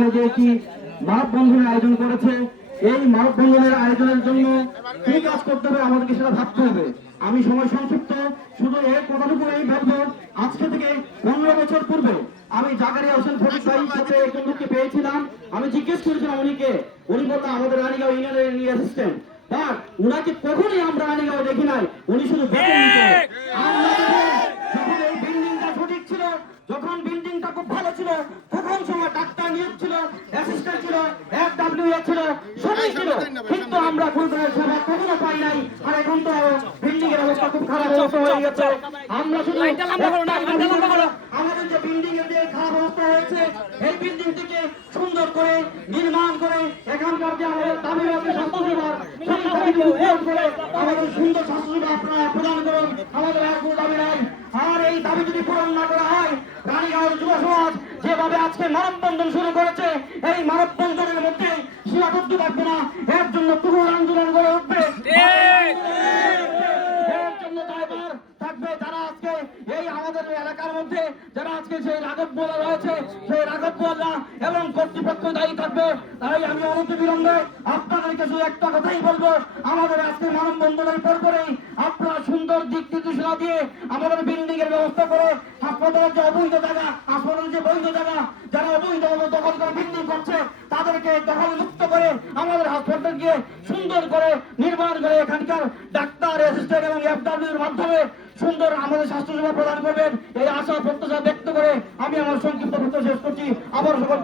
এখানে যে একটি মানববন্ধনের আয়োজন করেছে, এই মানববন্ধনের আয়োজনের জন্য কি কাজ করতে হবে আমাদেরকে সেটা ভাবতে হবে। আমি সময় সংক্ষিপ্ত, শুধু এই কথাটুকু এই বলবো, আজকে থেকে 15 বছর পূর্বে আমি জাকারিয়া হোসেন ফরিদ ভাইয়ের সাথে একজন লোককে পেয়েছিলাম। আমি জিজ্ঞেস করেছিলাম উনিকে, উনি বলতেন আমাদের রানীগাঁও ইউনিয়নের অ্যাসিস্ট্যান্ট, বাট উনাকে কখনোই আমরা রানীগাঁও দেখি নাই, উনি শুধু বেতন নিত। আমরা যখন এই বিল্ডিংটা সঠিক ছিল, যখন বিল্ডিংটা খুব ভালো ছিল, তখন সময় ডাক্তার নিয়োগ ছিল, অ্যাসিস্ট্যান্ট ছিল, FWA ছিল, সবই ছিল, কিন্তু আমরা ফুলবাড়ির সেবা কখনো পাই নাই। আর এখন তো বিল্ডিং এর অবস্থা খুব খারাপ অবস্থা হয়ে গেছে। আমরা শুধু আমাদের যে বিল্ডিং এর যে খারাপ অবস্থা হয়েছে, এই বিল্ডিং থেকে সুন্দর করে নির্মাণ করে এখানকার যে আমাদের দাবি আছে স্বাস্থ্যসেবার, সেই দাবিগুলো পূরণ করে আমাদের সুন্দর স্বাস্থ্যসেবা আপনারা প্রদান করুন, আমাদের আর কোনো দাবি নাই। আর এই দাবি যদি পূরণ না করা হয়, রানীগাঁওয়ের যুব সমাজ যেভাবে আজকে মানববন্ধন শুরু করেছে, এই মানববন্ধনের মধ্যে সীমাবদ্ধ থাকবে না, এর জন্য তুমুল আন্দোলন গড়ে উঠবে। এর জন্য দায়ভার থাকবে যারা আজকে এই আমাদের এলাকার মধ্যে যারা আজকে সেই রাঘব বোলা রয়েছে, সেই রাঘব বোলা এবং কর্তৃপক্ষ দায়ী থাকবে। তাই আমি অনতি বিলম্বে আপনাদেরকে শুধু একটা কথাই বলবো, আমাদের আজকে মানববন্ধনের পর করেই আপনারা সুন্দর দিক নির্দেশনা দিয়ে আমাদের বিল্ডিং এর ব্যবস্থা করে হাসপাতালের যে অবৈধ জায়গা, হাসপাতালের যে বৈধ জায়গা, যারা অবৈধ দখল করে বিল্ডিং করছে তাদেরকে দখল মুক্ত করে আমাদের হাসপাতালকে সুন্দর করে নির্মাণ করে এখানকার ডাক্তার, অ্যাসিস্ট্যান্ট এবং FW এর মাধ্যমে সুন্দর আমাদের স্বাস্থ্যসেবা প্রদান করবেন, এই আশা প্রত্যাশা ব্যক্ত করে আমি আমার সংক্ষিপ্ত বক্তব্য শেষ করছি। আবার সকলকে